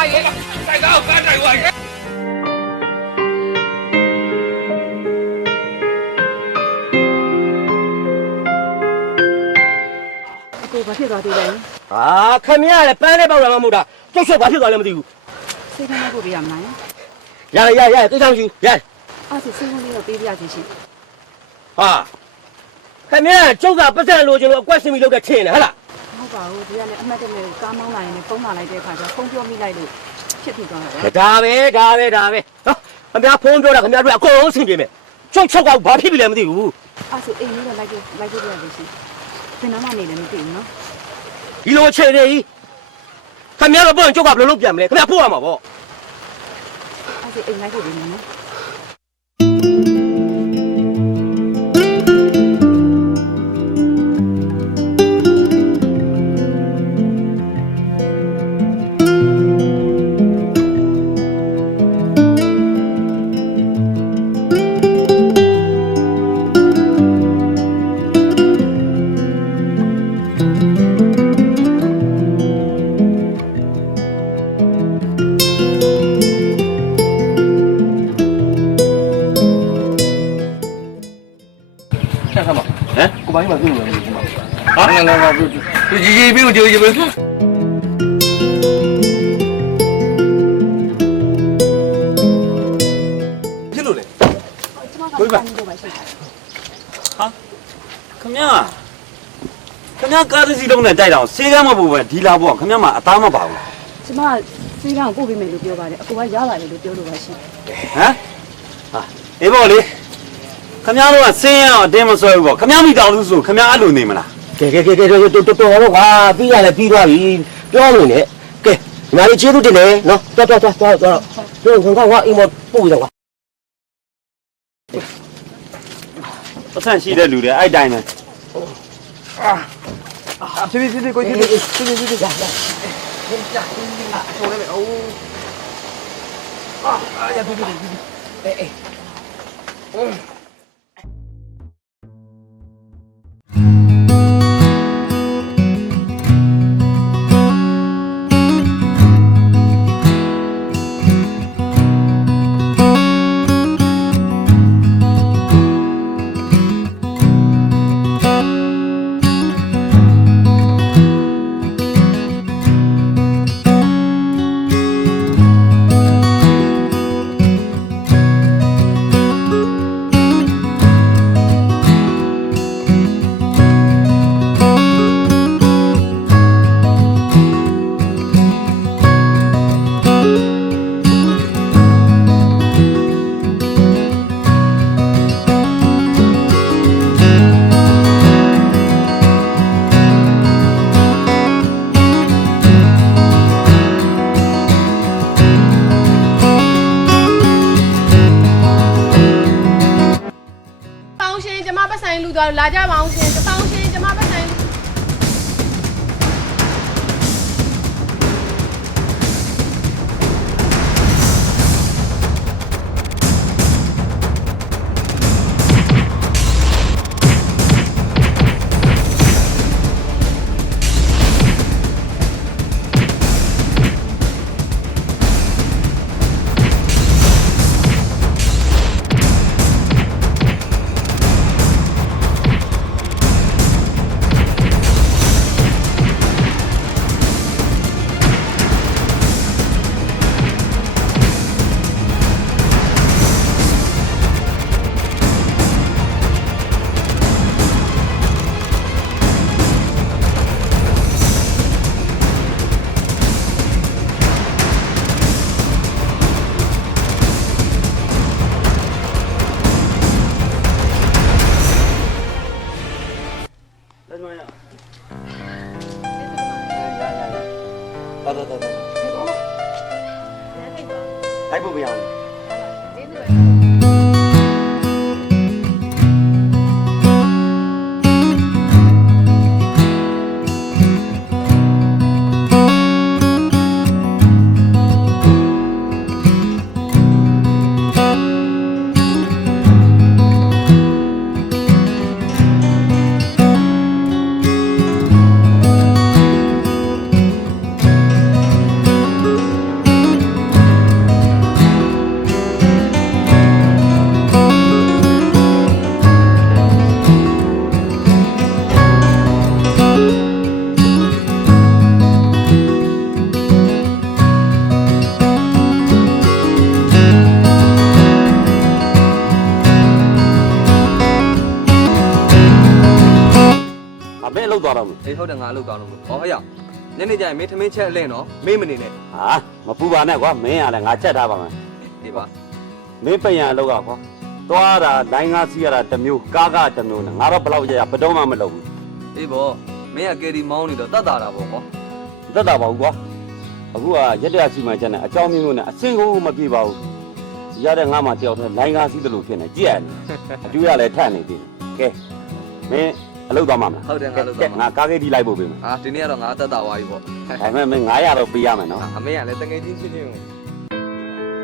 大爷，大哥，赶紧我。ဘာဖြစ်သွားသေးလဲ ဟာခမရလည်းပန်းနဲ့ပေါက်လာမှမဟုတ်တာကြောက်ရွံ့ဘာဖြစ်သွားလဲမသိဘူး စိတ်ထဲမှာပို့ပေးရမလား ရတိတ်ဆောင်ရှိရ အဲ့ဒါစိတ်ဝင်လေးတော့ပေးပြရစီရှင် ဟာခမရကျုပ်ကပတ်စံလိုချင်လို့အကွက်စင်မီလုပ်တဲ့ထင်တယ်ဟဟလား ဟုတ်ပါဘူးဒီကလည်းအမှတ်တမဲ့ကားမောင်းလာရင်လည်းဖုန်းလာလိုက်တဲ့အခါကျဖုန်းပြောမိလိုက်လို့ဖြစ်ဖြစ်သွားတာပဲ ဒါပဲဟောခမရဖုန်းပြောတာခမရတို့အကုန်လုံးအဆင်ပြေမယ်ကျုပ်ချုပ်ကဘာဖြစ်ပြီလဲမသိဘူး အဲ့ဆိုအိမ်လေးတော့လိုက်ပြရစီရှင်ဘယ်နာမှနေလည်းမသိဘူးနော် ဒီလိုချိန်နေကြီးခမရတော့ဘုန်းကျုပ်ကဘယ်လိုလုပ်ပြန်မလဲခမရပို့ရမှာပေါ့ အဲ့ဆိုအိမ်လိုက်ဖို့ပဲနော် ကိုပိုင်းမှာပြုတ်လို့ဒီမှာ 啊，那不，一不就一不。ဖြစ်လို့လေ ကျွန်မကဘာလို့ပါရှင် ဟာခမရကားတစ်စီးလုံးနဲ့တိုက်တော့ဆေးကမ်းမပူပဲဒီလာပေါ့ခမရမှာအသားမပါဘူး ကျွန်မစေးကပို့ပေးမယ်လို့ပြောပါတယ်အကူကရလာတယ်လို့ပြောလို့ပါရှင် ဟမ်ဟာအေးပေါ့လေခမရတို့ကဆင်းရအောင်အတင်းမဆွဲဘူးပေါ့ခမရမိတောင်သူဆိုခမရအဲ့လိုနေမလား ကဲတော်တော့ကွာပြီးရလဲပြီးသွားပြီပြောလို့နဲ့ကဲညီမလေးကျေးဇူးတင်တယ်နော်တော်တို့ခေါင်းကအိမ်မပို့ရကွာ ပတ်စံရှိတဲ့လူတွေအဲ့တိုင်းပဲ ဖြစ်ကိုကြီး ရ ဆိုလည်းမယ်အိုးရပြီအေး လာကြပါအောင်ရှင်တောင်းရှင်ကျမပတ်ဆိုင်တိုက်ဖို့ပြရအောင် ကျေးဇူးပဲ ဟ မင်းအလုပ်သွားတော့မ အေးဟုတ်တယ်ငါအလုပ်ကောင်းလို့ဟောဟဲ့ညနေကျရင်မင်းထမင်းချက်အလင်းနော်မင်းမနေနဲ့ ဟာမပူပါနဲ့ကွာမင်းကလည်းငါချက်ထားပါမယ် ဒီပါ မင်းပြန်ရအလုပ်ကကွာသွားတာလိုင်းကားစီးရတာတစ်မျိုးကားကတစ်မျိုးနဲ့ငါတော့ဘယ်လောက်ရဘယ်တော့မှမလုပ်ဘူး အေးဘောမင်းကကယ်ရီမောင်းနေတော့တတ်တာတာပေါ့ကွာ သက်တာပါဘူးကွာအခုကရက်တရစီမံချက်နဲ့အကြောင်းမျိုးနဲ့အစင်ကိုမပြေပါဘူးရတဲ့ငါမှတယောက်တည်းလိုင်းကားစီးတယ်လို့ဖြစ်နေကြည့်ရတယ်အကျိုးရလည်းထက်နေပြီကဲမင်းအလုပ်သွားမှာမလား ဟုတ်တယ်ငါအလုပ်သွားမှာ ငါကားကိတ်ဒီလိုက်ဖို့ပေးမယ် ဒီနေ့ကတော့ငါတတ်တာသွားပြီပေါ့ ဒါပေမဲ့မင်း900တော့ပေးရမယ်နော် အမေကလည်းတငယ်ချင်းချင်းချင်း